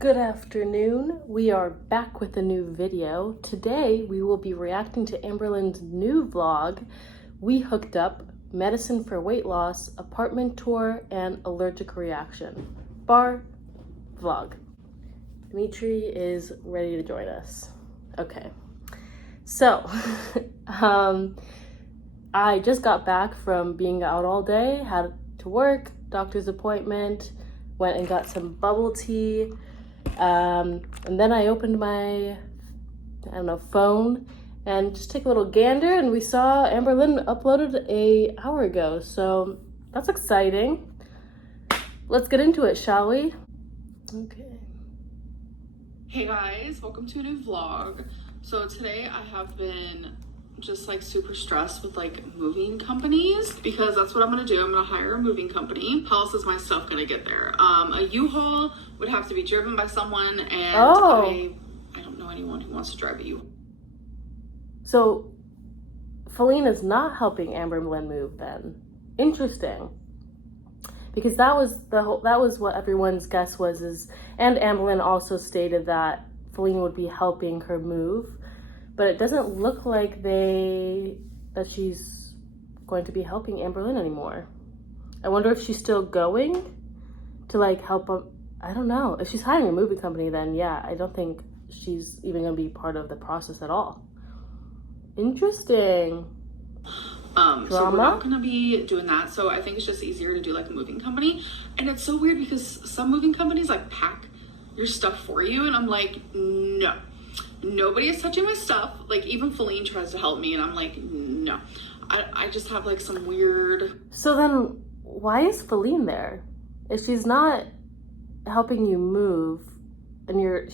Good afternoon. We are back with a new video. Today we will be reacting to AmberLynn's new vlog. We hooked up medicine for weight loss, apartment tour, and allergic reaction. Bar vlog. Dimitri is ready to join us. Okay. So, I just got back from being out all day, had to work, doctor's appointment, went and got some bubble tea. And then I opened my, phone and just took a little gander, and we saw AmberLynn uploaded an hour ago. So that's exciting. Let's get into it, shall we? Okay. Hey guys, welcome to a new vlog. So today I have been just like super stressed with like moving companies because that's what I'm gonna do. I'm gonna hire a moving company. How else is my stuff gonna get there? A U-Haul would have to be driven by someone, and I don't know anyone who wants to drive a U-Haul. So Faline is not helping AmberLynn move then. Interesting. Because that was what everyone's guess was, and AmberLynn also stated that Faline would be helping her move. But it doesn't look like that she's going to be helping AmberLynn anymore. I wonder if she's still going to like help them. I don't know. If she's hiring a movie company, then yeah, I don't think she's even going to be part of the process at all. Interesting. So we're not going to be doing that. So I think it's just easier to do like a moving company. And it's so weird because some moving companies like pack your stuff for you. And I'm like, no. Nobody is touching my stuff. Like even Faline tries to help me and I'm like, no. I just have like some weird. So then why is Faline there? If she's not helping you move and you're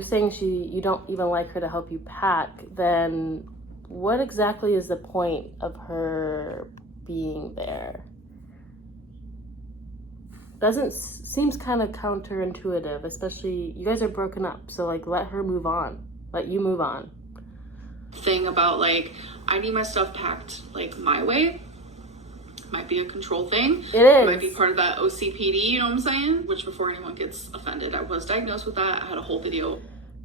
saying you don't even like her to help you pack, then what exactly is the point of her being there? Seems kind of counterintuitive, especially you guys are broken up, so like let her move on, let you move on. Thing about like I need my stuff packed like my way might be a control thing. It might be part of that OCPD, you know what I'm saying? Which before anyone gets offended, I was diagnosed with that. I had a whole video.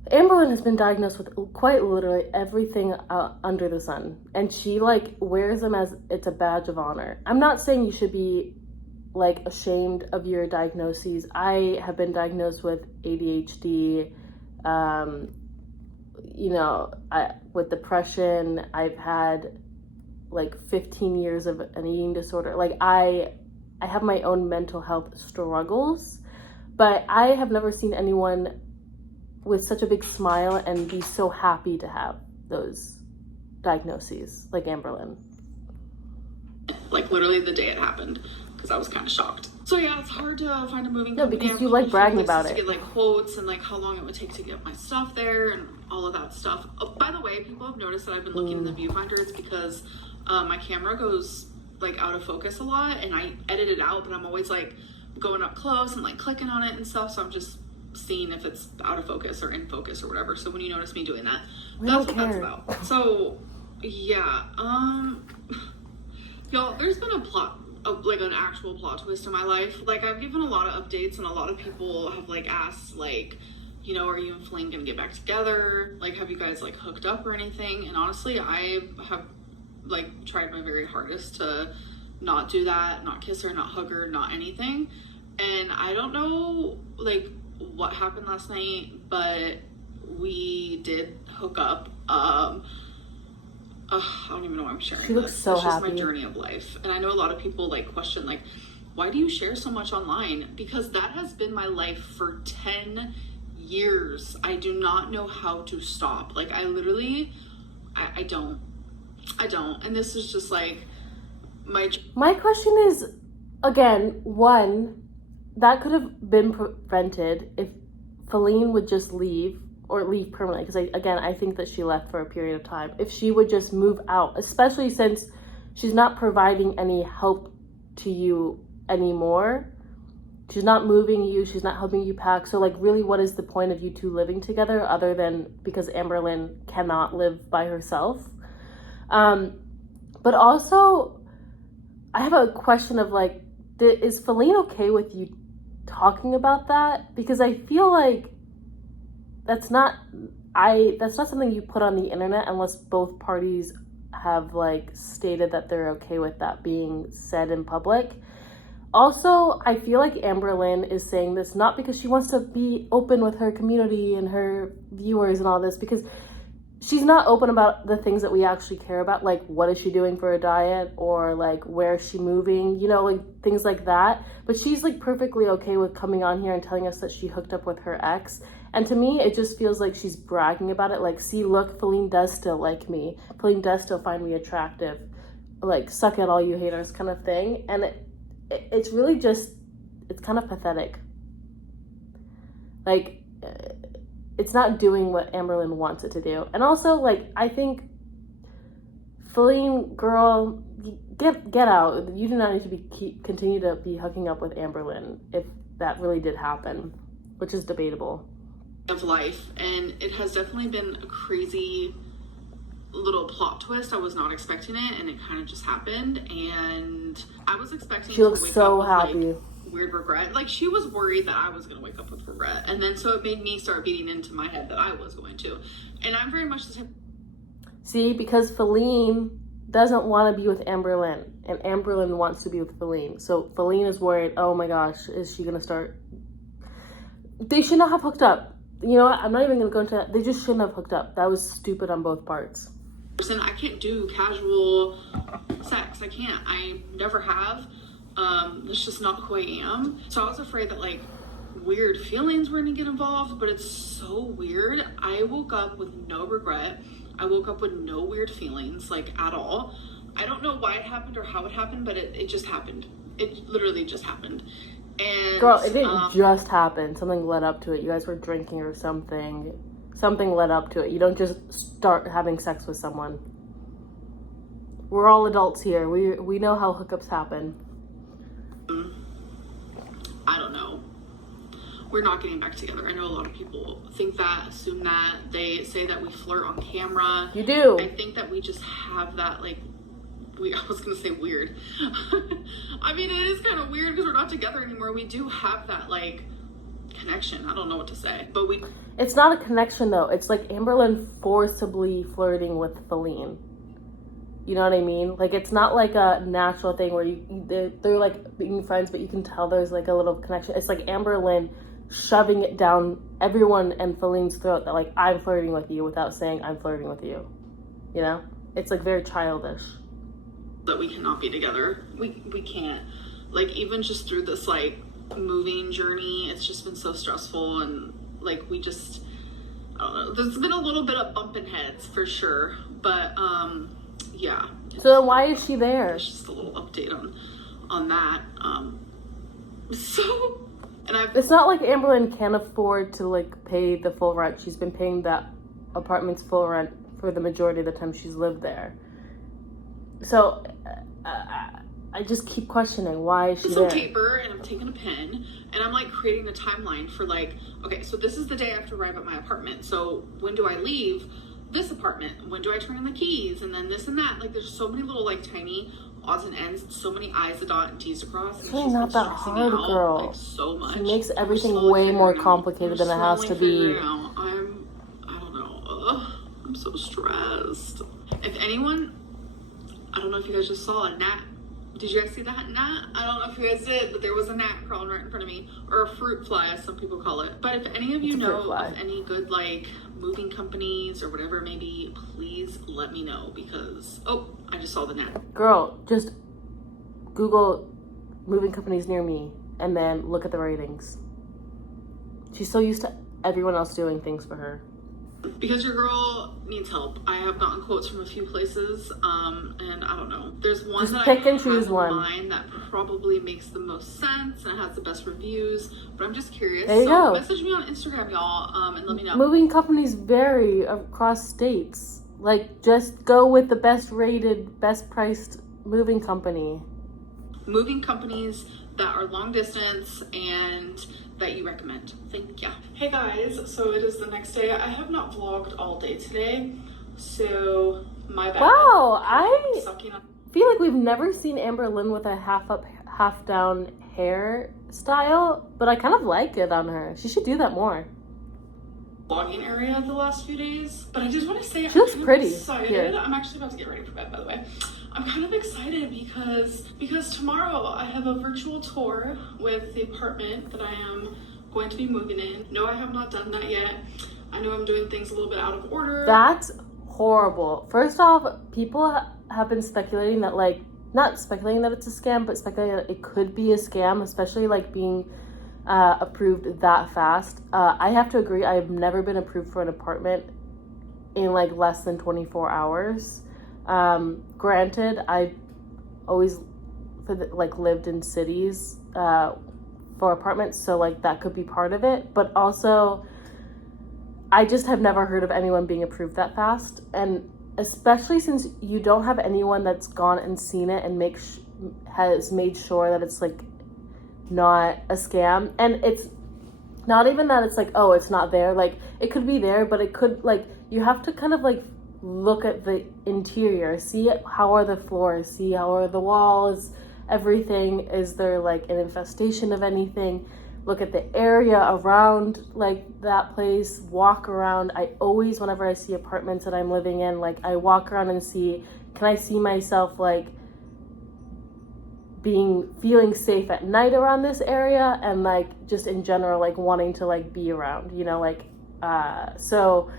AmberLynn has been diagnosed with quite literally everything under the sun, and she like wears them as it's a badge of honor. I'm not saying you should be like ashamed of your diagnoses. I have been diagnosed with ADHD, with depression. I've had like 15 years of an eating disorder. Like I have my own mental health struggles, but I have never seen anyone with such a big smile and be so happy to have those diagnoses like AmberLynn. Like literally the day it happened, because I was kind of shocked. So yeah, it's hard to find a moving company. No, because you like bragging about it. To get like quotes and like how long it would take to get my stuff there and all of that stuff. Oh, by the way, people have noticed that I've been looking in the viewfinder. It's because my camera goes like out of focus a lot, and I edit it out, but I'm always like going up close and like clicking on it and stuff. So I'm just seeing if it's out of focus or in focus or whatever. So when you notice me doing that, that's what that's about. So yeah, y'all, there's been a plot, like an actual plot twist in my life. Like I've given a lot of updates, and a lot of people have like asked like, you know, are you and Faline gonna get back together? Like, have you guys like hooked up or anything? And honestly, I have like tried my very hardest to not do that, not kiss her, not hug her, not anything. And I don't know like what happened last night, but we did hook up. I don't even know why I'm sharing. She looks so happy. It's just my journey of life. And I know a lot of people like question like, why do you share so much online? Because that has been my life for 10 years. I do not know how to stop. Like I literally, I don't. And this is just like my question is, again, one, that could have been prevented if Faline would just leave or leave permanently. Because I think that she left for a period of time. If she would just move out, especially since she's not providing any help to you anymore. She's not moving you. She's not helping you pack. So like really, what is the point of you two living together other than because AmberLynn cannot live by herself? But also, I have a question of like, is Faline okay with you talking about that, because I feel like that's not something you put on the internet unless both parties have like stated that they're okay with that being said in public. Also, I feel like AmberLynn is saying this not because she wants to be open with her community and her viewers and all this, because she's not open about the things that we actually care about, like what is she doing for a diet, or like where is she moving, you know, like things like that. But she's like perfectly okay with coming on here and telling us that she hooked up with her ex. And to me, it just feels like she's bragging about it. Like, see, look, Faline does still like me. Faline does still find me attractive. Like, suck it all, you haters, kind of thing. And it's really just, it's kind of pathetic. Like, it's not doing what AmberLynn wants it to do. And also, like, I think, Faline, girl, get out. You do not need to continue to be hooking up with AmberLynn if that really did happen, which is debatable. Of life, and it has definitely been a crazy little plot twist. I was not expecting it, and it kind of just happened. And I was expecting she looks to wake so up with, happy. Like, weird regret. Like, she was worried that I was gonna wake up with regret, and then so it made me start beating into my head that I was going to. And I'm very much the type. See, because Faline doesn't want to be with AmberLynn, and AmberLynn wants to be with Faline. So Faline is worried, oh my gosh, is she gonna start? They should not have hooked up. You know what? I'm not even going to go into that. They just shouldn't have hooked up. That was stupid on both parts. I can't do casual sex. I can't. I never have. That's just not who I am. So I was afraid that like weird feelings were going to get involved, but it's so weird. I woke up with no regret. I woke up with no weird feelings, like, at all. I don't know why it happened or how it happened, but it just happened. It literally just happened. And, girl, it didn't just happen. Something led up to it. You guys were drinking or something. Something led up to it. You don't just start having sex with someone. We're all adults here. We know how hookups happen. I don't know. We're not getting back together. I know a lot of people think that, assume that. They say that we flirt on camera. You do. I think that we just have that, like, I was gonna say weird. I mean, it is kind of weird because we're not together anymore. We do have that, like, connection. I don't know what to say, but it's not a connection though. It's like AmberLynn forcibly flirting with Faline. You know what I mean? Like, it's not like a natural thing where they're like being friends, but you can tell there's like a little connection. It's like AmberLynn shoving it down everyone and Faline's throat that like, I'm flirting with you, without saying I'm flirting with you. You know? It's like very childish. That we cannot be together. We can't. Like, even just through this like moving journey, it's just been so stressful, and like we just, I don't know, there's been a little bit of bumping heads for sure, but yeah. So then why is she there? It's just a little update on that. So, and it's not like AmberLynn can't afford to like pay the full rent. She's been paying that apartment's full rent for the majority of the time she's lived there. So I just keep questioning, why is she there? Some paper, and I'm taking a pen, and I'm like creating a timeline for like, okay, so this is the day I have to arrive at my apartment. So when do I leave this apartment? When do I turn in the keys? And then this and that. Like, there's so many little like tiny odds and ends, so many I's to dot and T's to cross. It's really not that hard, girl. Like, so much. She makes everything way more complicated than it has to be. I don't know. I'm so stressed. If anyone, I don't know if you guys just saw a gnat. Did you guys see that gnat? I don't know if you guys did, but there was a gnat crawling right in front of me. Or a fruit fly, as some people call it. But if any of you know of any good, like, moving companies or whatever it may be, please let me know, because, oh, I just saw the gnat. Girl, just Google moving companies near me and then look at the ratings. She's so used to everyone else doing things for her. Because your girl needs help. I have gotten quotes from a few places, and I don't know. There's one just that pick I and choose have in one. mind that probably makes the most sense and it has the best reviews. But I'm just curious. There you go. Message me on Instagram, y'all, and let me know. Moving companies vary across states. Like, just go with the best rated, best priced moving company. Moving companies that are long distance and that you recommend. Thank you. Hey guys, so it is the next day. I have not vlogged all day today, so my bad. Wow, I feel like we've never seen AmberLynn with a half up, half down hair style, but I kind of like it on her. She should do that more. Vlogging area the last few days, but I just want to say She looks pretty excited. here. I'm actually about to get ready for bed, by the way. I'm kind of excited because tomorrow I have a virtual tour with the apartment that I am going to be moving in. No, I have not done that yet. I know I'm doing things a little bit out of order. That's horrible. First off, people have been speculating that, like, not speculating that it's a scam, but speculating that it could be a scam, especially like being approved that fast. I have to agree, I've never been approved for an apartment in like less than 24 hours. Granted, I always lived in cities for apartments, so like that could be part of it, but also I just have never heard of anyone being approved that fast, and especially since you don't have anyone that's gone and seen it and has made sure that it's like not a scam. And it's not even that it's like, oh, it's not there, like it could be there, but it could, like, you have to kind of like look at the interior, see how are the floors, see how are the walls, everything. Is there like an infestation of anything? Look at the area around like that place, walk around. I always, whenever I see apartments that I'm living in, like I walk around and see, can I see myself like feeling safe at night around this area, and like just in general like wanting to like be around, you know, like so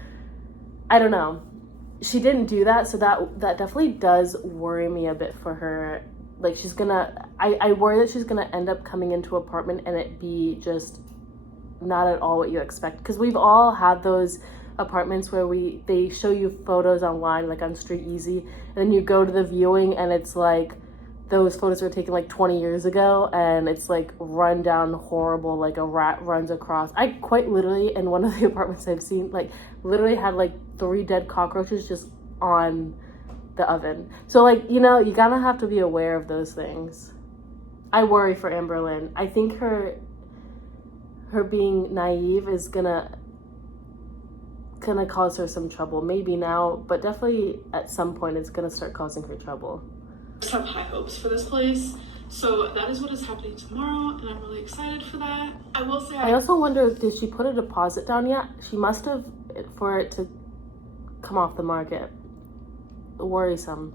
I don't know. She didn't do that, so that definitely does worry me a bit for her. Like she's gonna, I worry that she's gonna end up coming into an apartment and it be just not at all what you expect. Because we've all had those apartments where they show you photos online, like on Street Easy, and then you go to the viewing and it's like those photos were taken like 20 years ago, and it's like run down horrible, like a rat runs across. I quite literally, in one of the apartments I've seen, like literally had like 3 dead cockroaches just on the oven. So like, you know, you gotta have to be aware of those things. I worry for AmberLynn. I think her being naive is gonna cause her some trouble. Maybe now, but definitely at some point it's gonna start causing her trouble. I just have high hopes for this place. So that is what is happening tomorrow, and I'm really excited for that. I will say I also wonder, did she put a deposit down yet? She must have, for it to come off the market. Worrisome.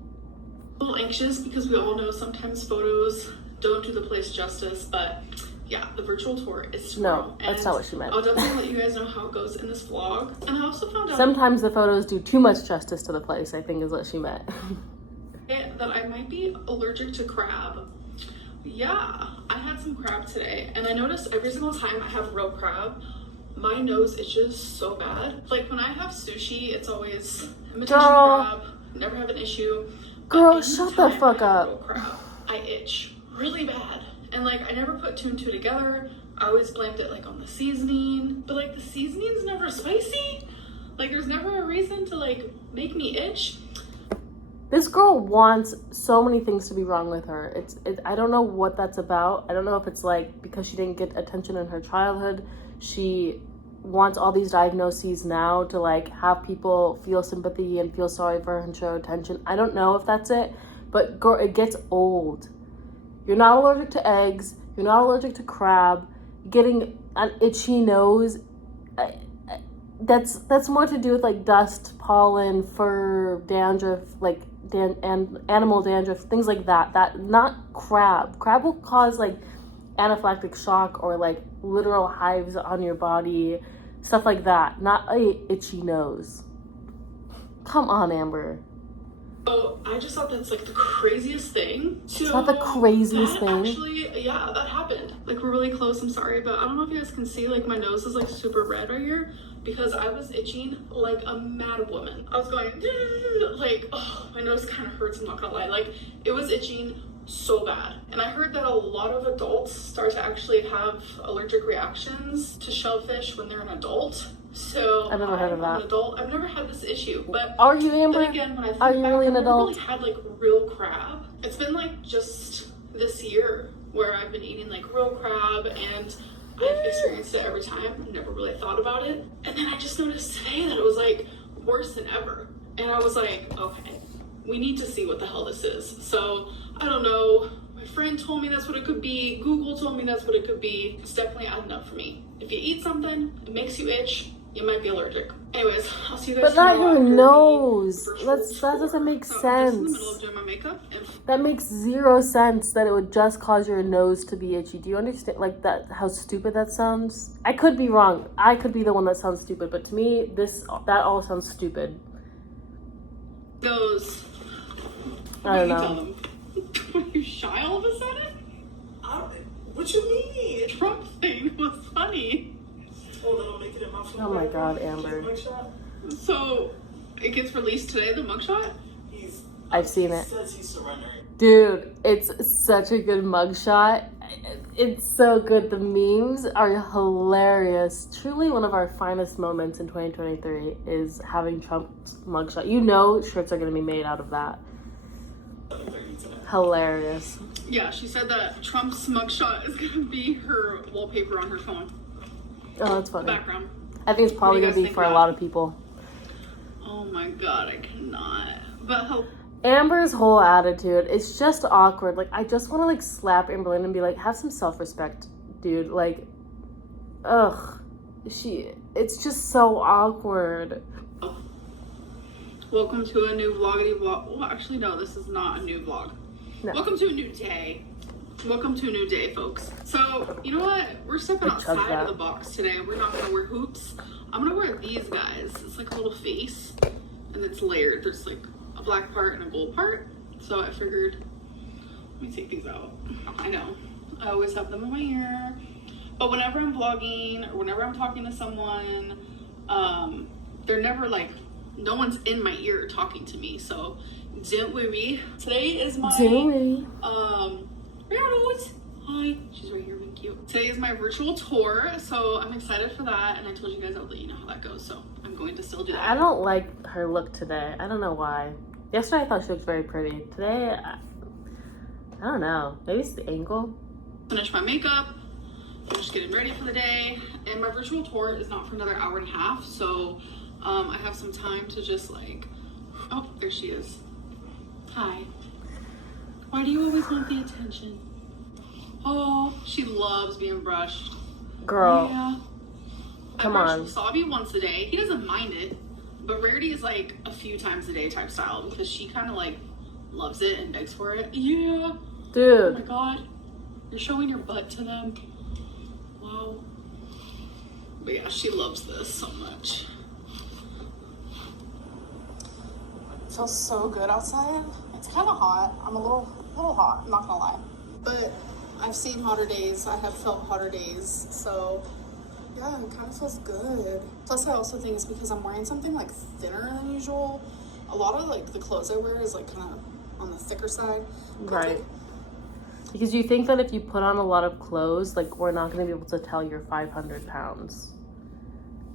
A little anxious because we all know sometimes photos don't do the place justice, but yeah, the virtual tour is tomorrow. No, that's not what she meant. I'll definitely let you guys know how it goes in this vlog. And I also found out sometimes the photos do too much justice to the place, I think is what she meant. that I might be allergic to crab. Yeah, I had some crab today, and I noticed every single time I have real crab, my nose itches so bad. Like when I have sushi, it's always imitation crab, never have an issue. Girl, shut the fuck up. Real crab, I itch really bad, and like I never put 2 and 2 together. I always blamed it like on the seasoning, but like the seasoning's never spicy. Like there's never a reason to like make me itch. This girl wants so many things to be wrong with her. I don't know what that's about. I don't know if it's like because she didn't get attention in her childhood, she wants all these diagnoses now to like have people feel sympathy and feel sorry for her and show attention. I don't know if that's it, but girl, it gets old. You're not allergic to eggs. You're not allergic to crab. Getting an itchy nose, that's more to do with like dust, pollen, fur, dandruff, like and animal dandruff, things like that. That, not crab. Crab will cause like anaphylactic shock or like literal hives on your body, stuff like that, not a itchy nose. Come on, Amber. Oh, I just thought that's like the craziest thing. So it's not the craziest thing. Actually, yeah, that happened. Like we're really close, I'm sorry, but I don't know if you guys can see, like my nose is like super red right here because I was itching like a mad woman. I was going like, oh, my nose kind of hurts, I'm not gonna lie. Like it was itching so bad. And I heard that a lot of adults start to actually have allergic reactions to shellfish when they're an adult. So I've never heard of that. I'm an adult. I've never had this issue, but are you, Amber? then again, when I think are you back, really an I've never adult? really had like real crab. It's been like just this year where I've been eating like real crab, and I've experienced it every time. I never really thought about it, and then I just noticed today that it was like worse than ever, and I was like, okay, we need to see what the hell this is. So I don't know My friend told me that's what it could be. Google told me that's what it could be. It's definitely adding up for me. If you eat something, it makes you itch, you might be allergic. Anyways, I'll see you guys But not tomorrow your after nose. the That doesn't make so I'm just in the sense. middle of doing my makeup. And That makes zero sense that it would just cause your nose to be itchy. Do you understand, like, that, how stupid that sounds? I could be wrong. I could be the one that sounds stupid, but to me, that all sounds stupid. goes, I don't you know. tell them. Are you shy all of a sudden? What you mean? Trump thing was funny. Oh my God, Amber. So, it gets released today, the mugshot? I've seen it. He says he's surrendering. Dude, it's such a good mugshot. It's so good. The memes are hilarious. Truly one of our finest moments in 2023 is having Trump's mugshot. You know shirts are going to be made out of that. Hilarious. Yeah, she said that Trump's mugshot is going to be her wallpaper on her phone. Oh, that's funny. Background. I think it's probably What going do to you be guys for a think lot of people. Oh my god, I cannot. But how... Amber's whole attitude is just awkward. Like, I just want to, like, slap AmberLynn and be like, have some self-respect, dude. Like, ugh. It's just so awkward. Welcome to a new vloggity vlog. Well, actually, no, this is not a new vlog. No. Welcome to a new day. Welcome to a new day, folks. So, you know what? We're stepping Good chug outside that. of the box today. We're not gonna wear hoops. I'm gonna wear these guys. It's like a little face, and it's layered. There's like a black part and a gold part. So I figured, let me take these out. I know, I always have them in my ear. But whenever I'm vlogging or whenever I'm talking to someone, they're never like, no one's in my ear talking to me. So don't worry. Today is my Rose. Hi, she's right here being cute. Today is my virtual tour, so I'm excited for that. And I told you guys I would let you know how that goes, so I'm going to still do that. I don't like her look today. I don't know why. Yesterday I thought she looked very pretty. Today, I don't know. Maybe it's the angle. Finish my makeup. I'm just getting ready for the day. And my virtual tour is not for another hour and a half, so I have some time to just like, oh, there she is. Hi. Why do you always want the attention? Oh, she loves being brushed. Girl, Yeah. come I brush on. Wasabi once a day. He doesn't mind it, but Rarity is like a few times a day type style because she kind of like loves it and begs for it. Yeah. Oh my Dude, god. You're showing your butt to them. Wow. But yeah, she loves this so much. It feels so good outside. It's kind of hot. I'm a little hot, I'm not gonna lie. But I've seen hotter days. I have felt hotter days. So yeah, it kind of feels good. Plus I also think it's because I'm wearing something like thinner than usual. A lot of like the clothes I wear is like kind of on the thicker side. right. Because you think that if you put on a lot of clothes, like, we're not going to be able to tell you're 500 pounds.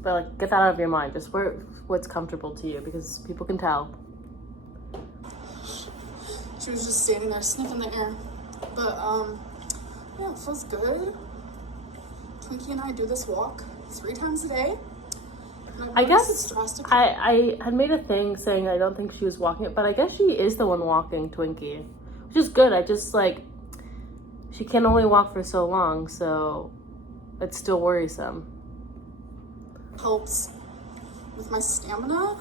But, like, get that out of your mind. Just wear what's comfortable to you because people can tell. She was just standing there sniffing the air. But yeah, it feels good. Twinkie and I do this walk 3 times a day. And I noticed guess it's drastic. I had made a thing saying I don't think she was walking it, but I guess she is the one walking Twinkie, which is good. I just, like, she can only walk for so long, so it's still worrisome. Helps with my stamina.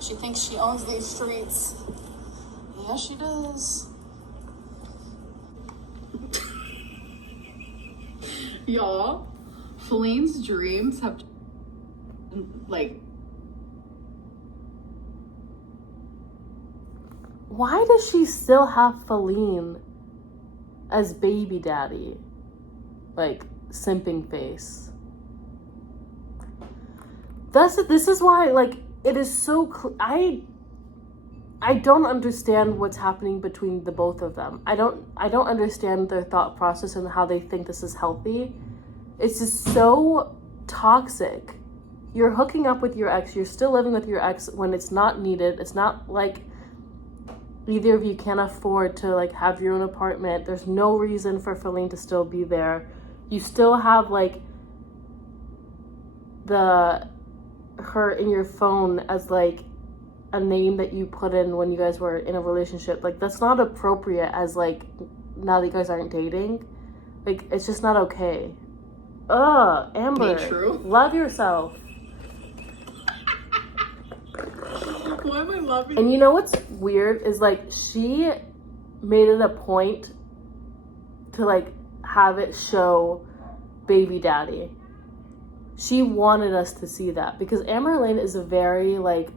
She thinks she owns these streets. Yeah, she does. Y'all, Faline's dreams have like, Why does she still have Faline as baby daddy? Like, simping face. This is why, like, it is so I don't understand what's happening between the both of them. I don't understand their thought process and how they think this is healthy. It's just so toxic. You're hooking up with your ex, you're still living with your ex when it's not needed. It's not like either of you can afford to, like, have your own apartment. There's no reason for Faline to still be there. You still have, like, her in your phone as, like, a name that you put in when you guys were in a relationship. Like, that's not appropriate as, like, now that you guys aren't dating. Like, it's just not okay. Ugh, Amber. True. Love yourself. Why am I loving? And you know what's weird is, like, she made it a point to, like, have it show baby daddy. She wanted us to see that because AmberLynn is very, like,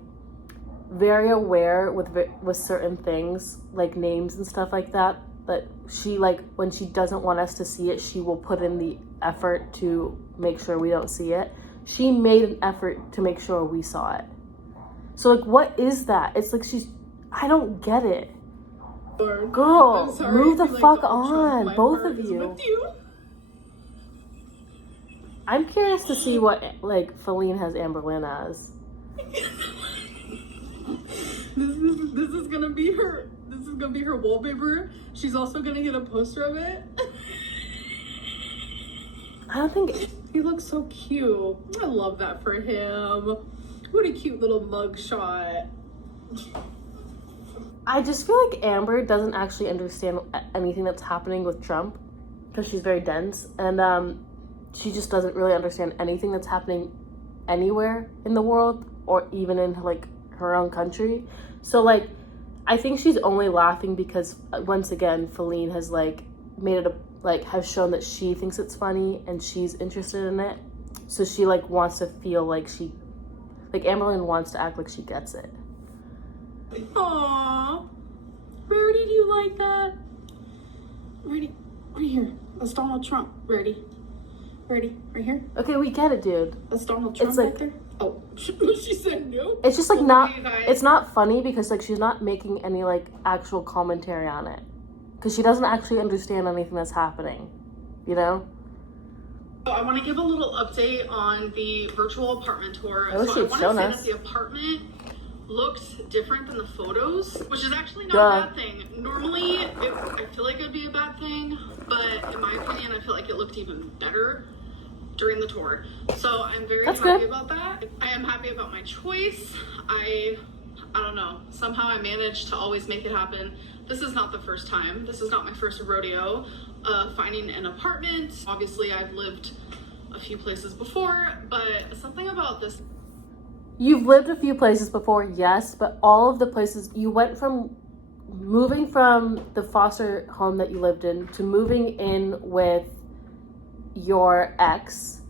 very aware with certain things, like names and stuff like that. But she, like, when she doesn't want us to see it, she will put in the effort to make sure we don't see it. She made an effort to make sure we saw it. So, like, what is that? It's like I don't get it. Girl, I'm sorry move the if you, fuck Donald Trump, on, my both heart of is you. with you. I'm curious to see what, like, Faline has AmberLynn as. This is gonna be her. This is gonna be her wallpaper. She's also gonna get a poster of it. I don't think... He looks so cute. I love that for him. What a cute little mug shot. I just feel like Amber doesn't actually understand anything that's happening with Trump because she's very dense, and she just doesn't really understand anything that's happening anywhere in the world or even in, like, her own country. So, like, I think she's only laughing because, once again, Faline has, like, made it has shown that she thinks it's funny and she's interested in it. So she, like, wants to feel like AmberLynn wants to act like she gets it. Aww. Rarity, do you like that? Rarity, right here. That's Donald Trump. Rarity. Rarity, right here. Okay, we get it, dude. That's Donald Trump It's like- right there. Oh, she said no. It's just, like, not... Okay, guys. It's not funny because, like, she's not making any, like, actual commentary on it. Because she doesn't actually understand anything that's happening. You know? So I want to give a little update on the virtual apartment tour. I wish So I you'd want shown to say us. that the apartment looks different than the photos, which is actually not Duh. a bad thing. Normally, I feel like it would be a bad thing, but in my opinion, I feel like it looked even better during the tour. So I'm very That's happy good. about that. I am happy about my choice. I don't know. Somehow I managed to always make it happen. This is not the first time. This is not my first rodeo finding an apartment. Obviously, I've lived a few places before, but something about this. You've lived a few places before, yes, but all of the places you went from moving from the foster home that you lived in to moving in with your ex,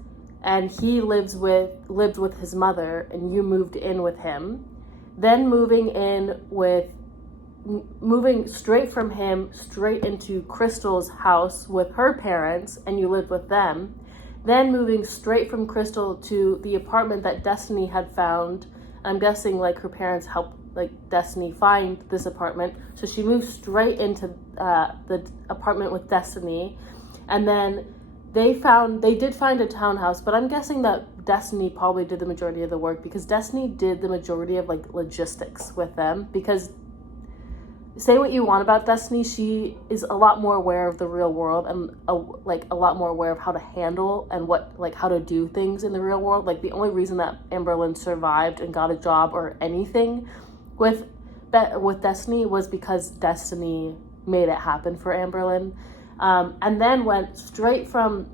and he lived with his mother, and you moved in with him, then moving straight from him straight into Crystal's house with her parents, and you lived with them. Then moving straight from Crystal to the apartment that Destiny had found. I'm guessing, like, her parents helped, like, Destiny find this apartment. So she moved straight into the apartment with Destiny. And then they did find a townhouse, but I'm guessing that Destiny probably did the majority of the work because Destiny did the majority of, like, logistics with them. Because say what you want about Destiny, she is a lot more aware of the real world and a lot more aware of how to handle and how to do things in the real world. Like, the only reason that AmberLynn survived and got a job or anything with Destiny was because Destiny made it happen for AmberLynn. And then went straight from,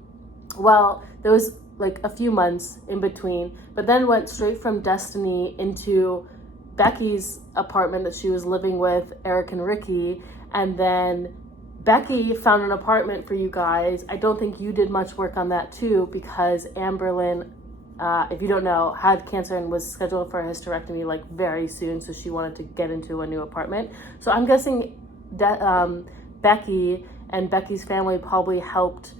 well, there was like a few months in between, but then went straight from Destiny into Becky's apartment that she was living with Eric and Ricky, and then Becky found an apartment for you guys. I don't think you did much work on that too because AmberLynn, if you don't know, had cancer and was scheduled for a hysterectomy like very soon, so she wanted to get into a new apartment. So I'm guessing that Becky and Becky's family probably helped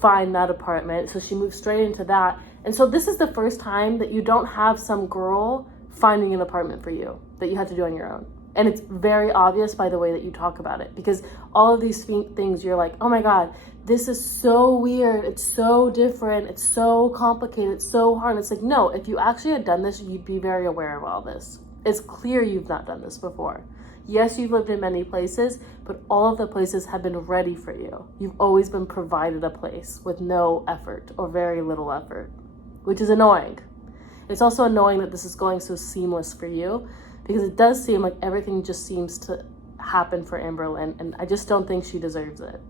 find that apartment, so she moved straight into that. And so this is the first time that you don't have some girl finding an apartment for you that you had to do on your own. And it's very obvious by the way that you talk about it, because all of these things you're like, oh my God, this is so weird, it's so different, it's so complicated, it's so hard. It's like, no, if you actually had done this, you'd be very aware of all this. It's clear you've not done this before. Yes, you've lived in many places, but all of the places have been ready for you. You've always been provided a place with no effort or very little effort, which is annoying. It's also annoying that this is going so seamless for you. because it does seem like everything just seems to happen for AmberLynn, and I just don't think she deserves it.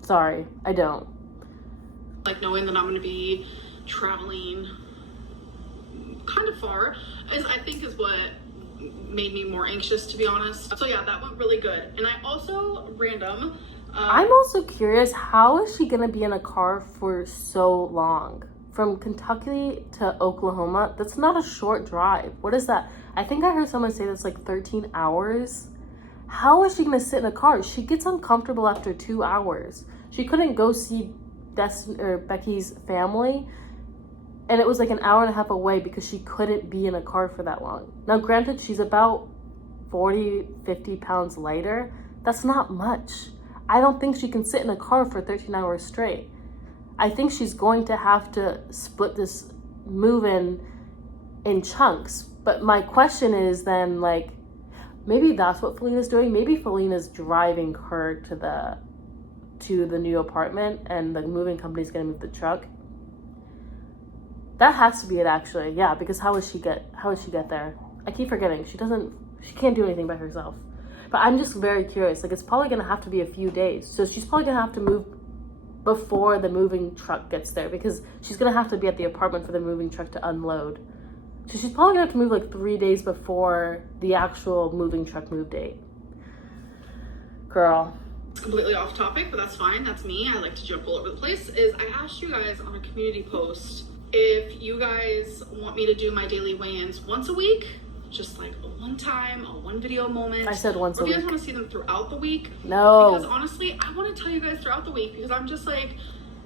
Sorry, I don't. Like knowing that I'm going to be traveling kind of far I think is what made me more anxious, to be honest. So yeah, that went really good. And I also I'm also curious, how is she gonna be in a car for so long? From Kentucky to Oklahoma, that's not a short drive. What is that? I think I heard someone say that's like 13 hours. How is she gonna sit in a car? She gets uncomfortable after 2 hours. She couldn't go see Becky's family, and it was like an hour and a half away because she couldn't be in a car for that long. Now, granted, she's about 40, 50 pounds lighter. That's not much. I don't think she can sit in a car for 13 hours straight. I think she's going to have to split this move in chunks. But my question is then, like, maybe that's what Faline is doing. Maybe Faline is driving her to the new apartment, and the moving company's gonna move the truck. That has to be it, actually. Yeah, because how does she get there? I keep forgetting. She can't do anything by herself. But I'm just very curious. Like, it's probably gonna have to be a few days. So she's probably gonna have to move before the moving truck gets there, because she's gonna have to be at the apartment for the moving truck to unload. So she's probably gonna have to move like 3 days before the actual moving truck move date. Girl. Completely off topic, but that's fine. That's me. I like to jump all over the place. Is I asked you guys on a community post if you guys want me to do my daily weigh-ins once a week, just like a one video moment. I said once a week. Or if you guys want to see them throughout the week. No. Because honestly, I want to tell you guys throughout the week, because I'm just like,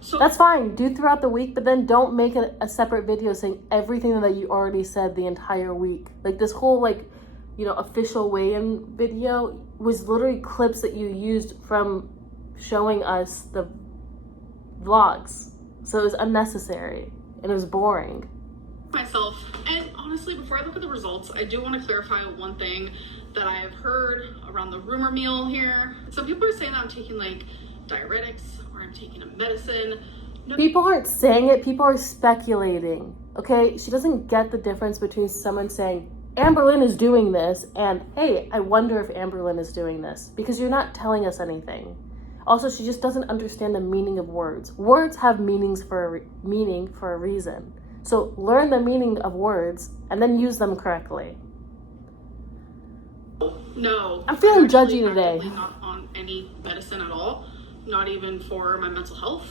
so. That's fine. Do throughout the week, but then don't make it a separate video saying everything that you already said the entire week. Like, this whole, like, you know, official weigh-in video was literally clips that you used from showing us the vlogs. So it was unnecessary and it was boring. Myself, and honestly, before I look at the results, I do want to clarify one thing that I have heard around the rumor mill here. Some people are saying that I'm taking like diuretics or I'm taking a medicine. No. People aren't saying it, people are speculating. Okay, she doesn't get the difference between someone saying AmberLynn is doing this and, hey, I wonder if AmberLynn is doing this, because you're not telling us anything. Also, she just doesn't understand the meaning of words. Words have meaning for a reason. So learn the meaning of words and then use them correctly. No. I'm feeling I'm judgy today. actively not on any medicine at all, not even for my mental health.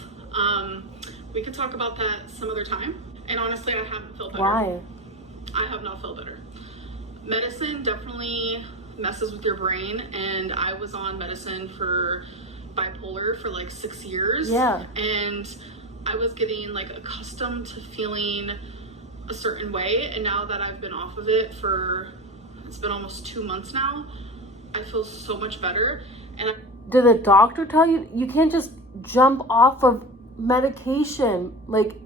We could talk about that some other time. And honestly, I haven't felt better. Why? I have not felt better. Medicine definitely messes with your brain, and I was on medicine for bipolar for like 6 years. Yeah. And I was getting like accustomed to feeling a certain way, and now that I've been off of it it's been almost 2 months now, I feel so much better. And did the doctor tell you you can't just jump off of medication? Like,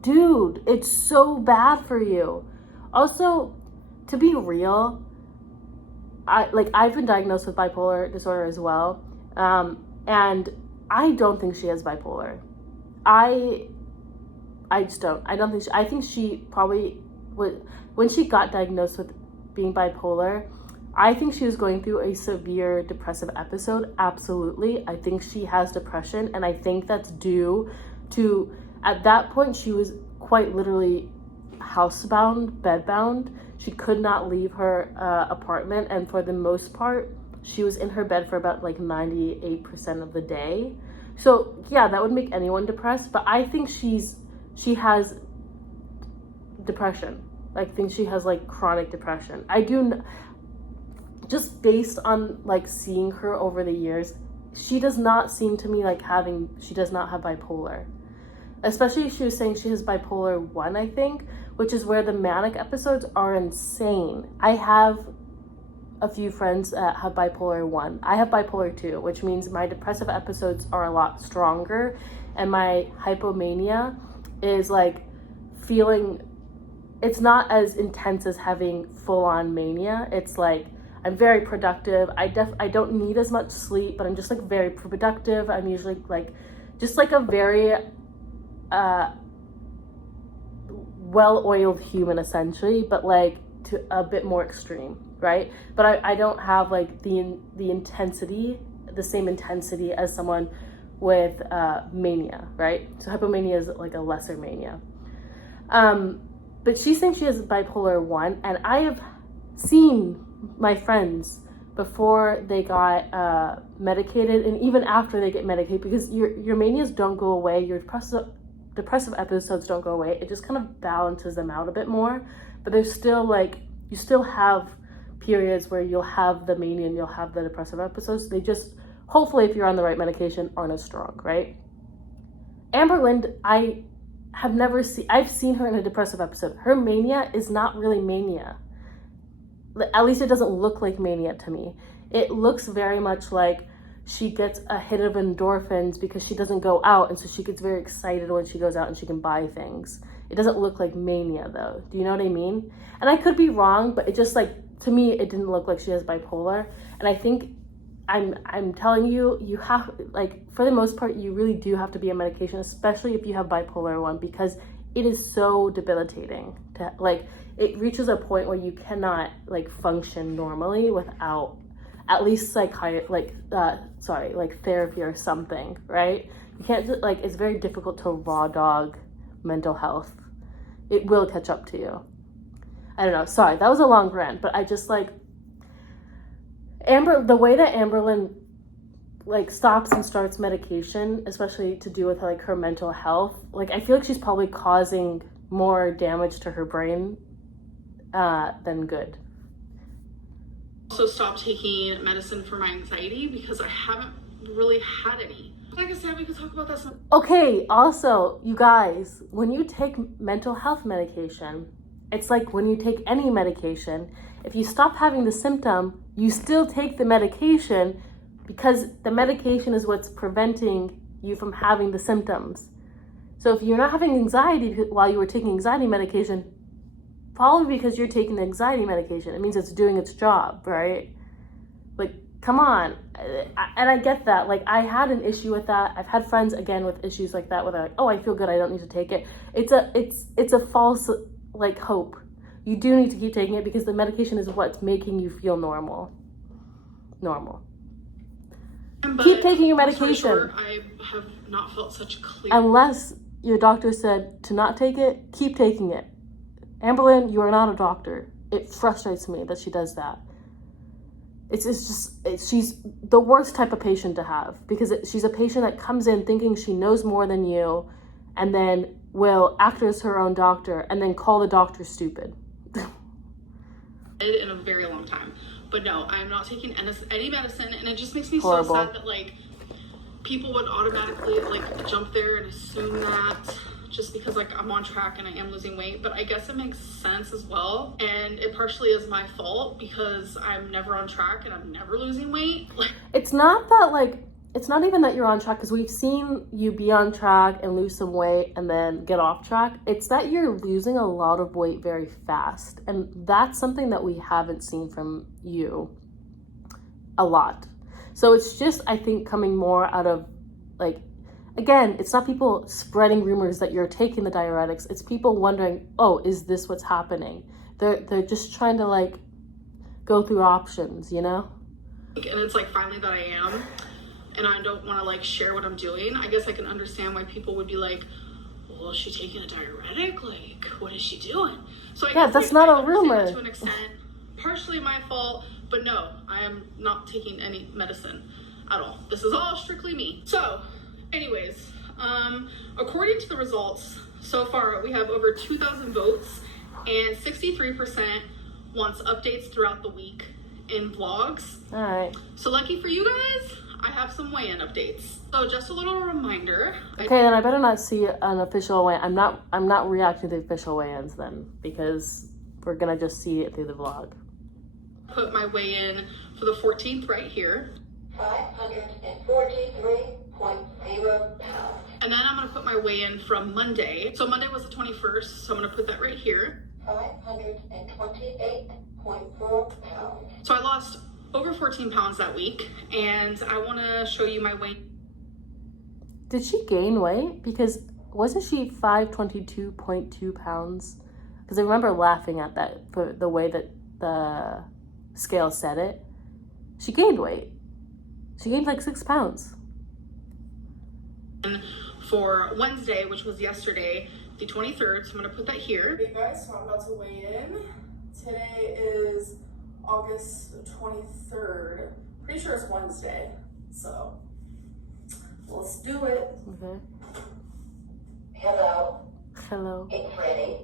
dude, it's so bad for you. Also, to be real, I've been diagnosed with bipolar disorder as well, and I don't think she has bipolar. I just don't. I think she probably would, when she got diagnosed with being bipolar, I think she was going through a severe depressive episode. Absolutely. I think she has depression, and I think that's due to, at that point, she was quite literally housebound, bedbound. She could not leave her apartment, and for the most part, she was in her bed for about like 98% of the day. So yeah, that would make anyone depressed, but I think she has depression. I think she has like chronic depression. Just based on like seeing her over the years, she does not seem to me like she does not have bipolar. Especially she was saying she has bipolar 1, I think, which is where the manic episodes are insane. I have a few friends that have bipolar 1. I have bipolar 2, which means my depressive episodes are a lot stronger, and my hypomania is like feeling, it's not as intense as having full-on mania. It's like I'm very productive. I don't need as much sleep, but I'm just like very productive. I'm usually like just like a very well-oiled human essentially, but like to a bit more extreme. right? But I don't have like the intensity, the same intensity as someone with mania, right? So hypomania is like a lesser mania. But she thinks she has bipolar 1, and I have seen my friends before they got medicated, and even after they get medicated, because your manias don't go away, your depressive episodes don't go away. It just kind of balances them out a bit more. But there's still like, you still have periods where you'll have the mania and you'll have the depressive episodes. They just, hopefully if you're on the right medication, aren't as strong, right? AmberLynn, I've seen her in a depressive episode. Her mania is not really mania. At least it doesn't look like mania to me. It looks very much like she gets a hit of endorphins because she doesn't go out, and so she gets very excited when she goes out and she can buy things. It doesn't look like mania though. Do you know what I mean? And I could be wrong, but it just like, to me, it didn't look like she has bipolar. And I think I'm telling you, you have, like, for the most part, you really do have to be on medication, especially if you have bipolar 1, because it is so debilitating. Like, it reaches a point where you cannot, like, function normally without at least therapy or something, right? You can't, like, it's very difficult to raw dog mental health. It will catch up to you. I don't know, sorry, that was a long rant, but I just, like, the way that AmberLynn like stops and starts medication, especially to do with like her mental health, like I feel like she's probably causing more damage to her brain than good. Also stopped taking medicine for my anxiety because I haven't really had any. Like I said, we could talk about that some. Okay, also, you guys, when you take mental health medication, it's like when you take any medication, if you stop having the symptom, you still take the medication because the medication is what's preventing you from having the symptoms. So if you're not having anxiety while you were taking anxiety medication, probably because you're taking the anxiety medication, it means it's doing its job, right? Like, come on. And I get that. Like, I had an issue with that. I've had friends, again, with issues like that where they're like, oh, I feel good, I don't need to take it. It's a false, like, hope. You do need to keep taking it because the medication is what's making you feel normal. But keep taking your medication. Short, I have not felt such clear. Unless your doctor said to not take it, keep taking it. AmberLynn, you are not a doctor. It frustrates me that she does that. She's the worst type of patient to have because she's a patient that comes in thinking she knows more than you and then will act as her own doctor and then call the doctor stupid. In a very long time. But no, I'm not taking any medicine, and it just makes me Horrible. so sad that like people would automatically like jump there and assume that just because like I'm on track and I am losing weight. But I guess it makes sense as well, and it partially is my fault because I'm never on track and I'm never losing weight. It's not that like, it's not even that you're on track, because we've seen you be on track and lose some weight and then get off track. It's that you're losing a lot of weight very fast. And that's something that we haven't seen from you a lot. So it's just, I think, coming more out of like, again, it's not people spreading rumors that you're taking the diuretics. It's people wondering, oh, is this what's happening? They're just trying to like go through options, you know? And it's like finally that I am. And I don't want to like share what I'm doing. I guess I can understand why people would be like, well, is she taking a diuretic? Like, what is she doing? So I guess that's like, not a rumor. To an extent, partially my fault, but no, I am not taking any medicine at all. This is all strictly me. So, anyways, according to the results, so far we have over 2,000 votes and 63% wants updates throughout the week in vlogs. All right. So lucky for you guys, I have some weigh-in updates. So just a little reminder. Okay, then I better not see an official weigh. I'm not reacting to the official weigh-ins then, because we're gonna just see it through the vlog. Put my weigh-in for the 14th right here. 543.0 pounds. And then I'm gonna put my weigh-in from Monday. So Monday was the 21st, so I'm gonna put that right here. 528.4 pounds. So I lost over 14 pounds that week, and I want to show you my weight. Did she gain weight? Because wasn't she 522.2 pounds? Because I remember laughing at that for the way that scale said it, she gained weight. She gained like 6 pounds. For Wednesday, which was yesterday, the 23rd, so I'm gonna put that here. Hey guys, so I'm about to weigh in. Today is August 23rd. Pretty sure it's Wednesday, so let's do it. Okay. Hello. Hello. It's ready.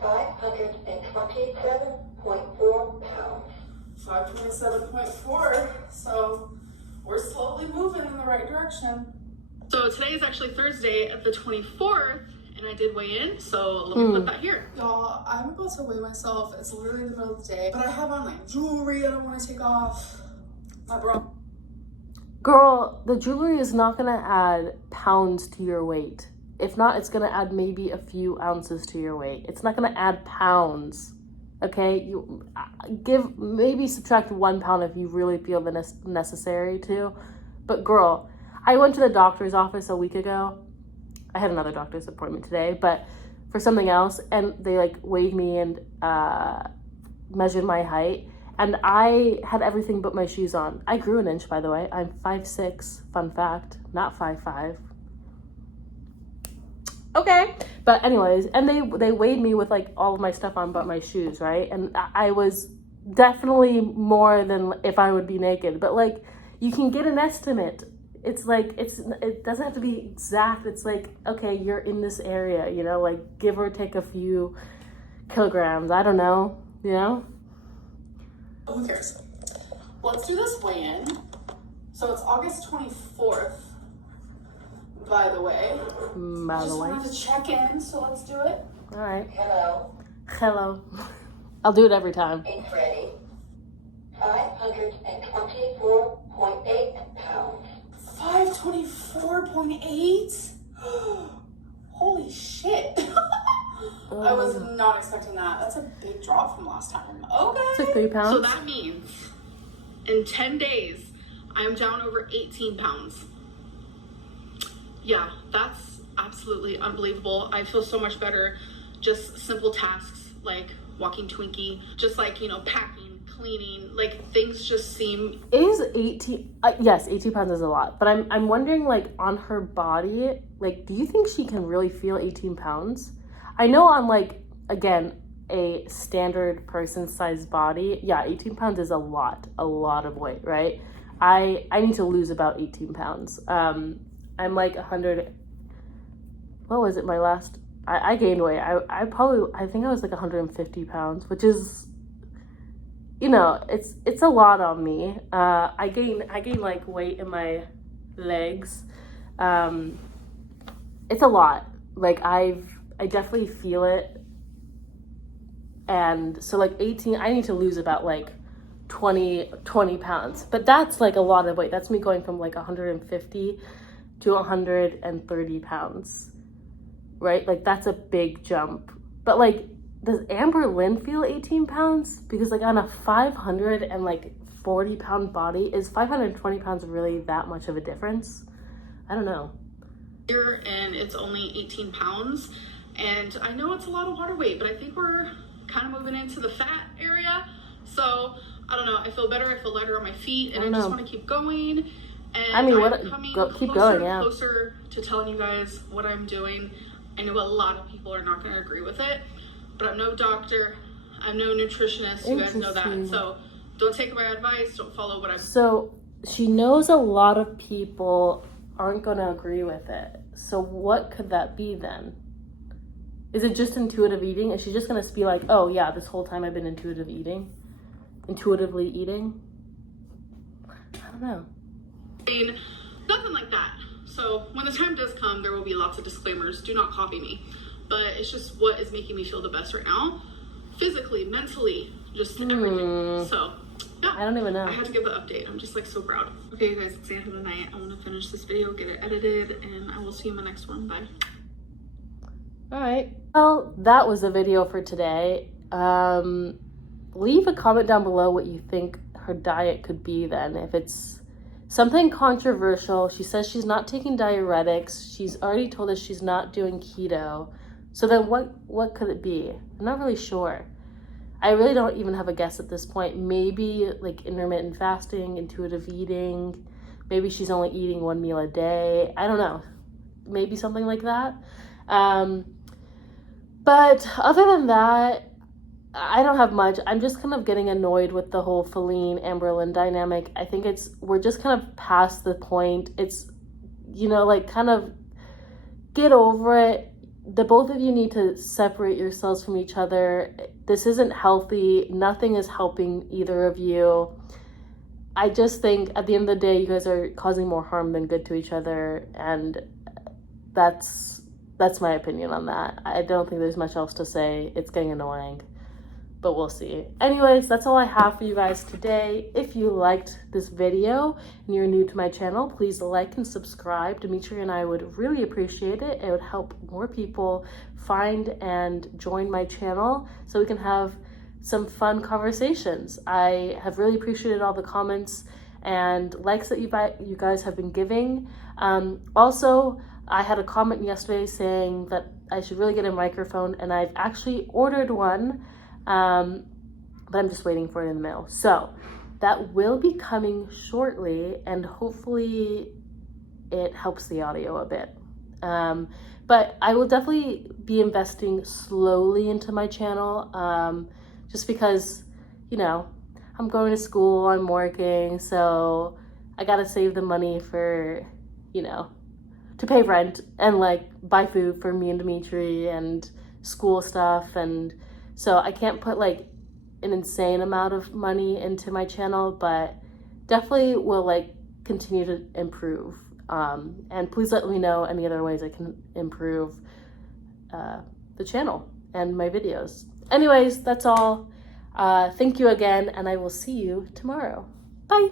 527.4 pounds. 527.4, so we're slowly moving in the right direction. So today is actually Thursday at the 24th, and I did weigh in, so let me put that here. Y'all, I'm about to weigh myself. It's literally the middle of the day, but I have on like jewelry I don't want to take off. My bra. Girl, the jewelry is not gonna add pounds to your weight. If not, it's gonna add maybe a few ounces to your weight. It's not gonna add pounds. Okay, you maybe subtract 1 pound if you really feel the necessary to. But girl, I went to the doctor's office a week ago. I had another doctor's appointment today, but for something else, and they like weighed me and measured my height, and I had everything but my shoes on. I grew an inch, by the way. I'm 5'6", fun fact, not 5'5". Okay, but anyways, and they weighed me with like all of my stuff on but my shoes, right? And I was definitely more than if I would be naked, but like you can get an estimate. It's like it doesn't have to be exact. It's like, okay, you're in this area, you know, like give or take a few kilograms. I don't know, you know. Who cares? Let's do this weigh-in. So it's August 24th. By the way, By the way, wanted to check in, so let's do it. all right. Hello. Hello. I'll do it every time. It's ready. 524.8 pounds. 524.8? Holy shit. I was not expecting that. That's a big drop from last time. Okay. It's like 3 pounds. So that means in 10 days, I'm down over 18 pounds. Yeah, that's absolutely unbelievable. I feel so much better. Just simple tasks like walking Twinkie, just like, you know, packing, cleaning, like things just seem... Is 18, yes, 18 pounds is a lot, but I'm wondering like on her body, like do you think she can really feel 18 pounds? I know on like, again, a standard person size body, yeah, 18 pounds is a lot of weight, right? I need to lose about 18 pounds. I'm like 100, what was it, my last, I gained weight. I think I was like 150 pounds, which is, you know, it's a lot on me. I gain like weight in my legs. It's a lot. Like I definitely feel it. And so like 18, I need to lose about like 20 pounds, but that's like a lot of weight. That's me going from like 150 to 130 pounds, right? Like that's a big jump. But like, does AmberLynn feel 18 pounds? Because like on a 540 pound body, is 520 pounds really that much of a difference? I don't know. Here, and it's only 18 pounds. And I know it's a lot of water weight, but I think we're kind of moving into the fat area. So I don't know, I feel better, I feel lighter on my feet, and I just want to keep going. And I mean, I'm coming keep going, yeah. closer to telling you guys what I'm doing. I know a lot of people are not going to agree with it, but I'm no doctor, I'm no nutritionist, you guys know that. So don't take my advice, don't follow what I'm... So she knows a lot of people aren't going to agree with it. So what could that be then? Is it just intuitive eating? Is she just going to be like, oh yeah, this whole time I've been intuitively eating? I don't know. Nothing like that. So when the time does come, there will be lots of disclaimers. Do not copy me. But it's just what is making me feel the best right now. Physically, mentally, just everything. So, yeah. I don't even know. I had to give the update. I'm just like so proud. Okay, you guys, it's the end of the night. I want to finish this video, get it edited, and I will see you in my next one. Bye. All right. Well, that was the video for today. Leave a comment down below what you think her diet could be then. If it's something controversial, she says she's not taking diuretics. She's already told us she's not doing keto. So then what could it be? I'm not really sure. I really don't even have a guess at this point. Maybe like intermittent fasting, intuitive eating. Maybe she's only eating 1 meal a day. I don't know. Maybe something like that. But other than that, I don't have much. I'm just kind of getting annoyed with the whole Faline AmberLynn dynamic. I think we're just kind of past the point. It's, like kind of get over it. The both of you need to separate yourselves from each other. This isn't healthy. Nothing is helping either of you. I just think at the end of the day, you guys are causing more harm than good to each other, and that's my opinion on that. I don't think there's much else to say. It's getting annoying, but we'll see. Anyways, that's all I have for you guys today. If you liked this video and you're new to my channel, please like and subscribe. Dimitri and I would really appreciate it. It would help more people find and join my channel so we can have some fun conversations. I have really appreciated all the comments and likes that you guys have been giving. Also, I had a comment yesterday saying that I should really get a microphone, and I've actually ordered one. But I'm just waiting for it in the mail. So that will be coming shortly, and hopefully it helps the audio a bit. But I will definitely be investing slowly into my channel, just because, I'm going to school, I'm working, so I gotta save the money for, to pay rent and like buy food for me and Dimitri and school stuff, and so I can't put like an insane amount of money into my channel, but definitely will like continue to improve. And please let me know any other ways I can improve the channel and my videos. Anyways, that's all. Thank you again, and I will see you tomorrow. Bye.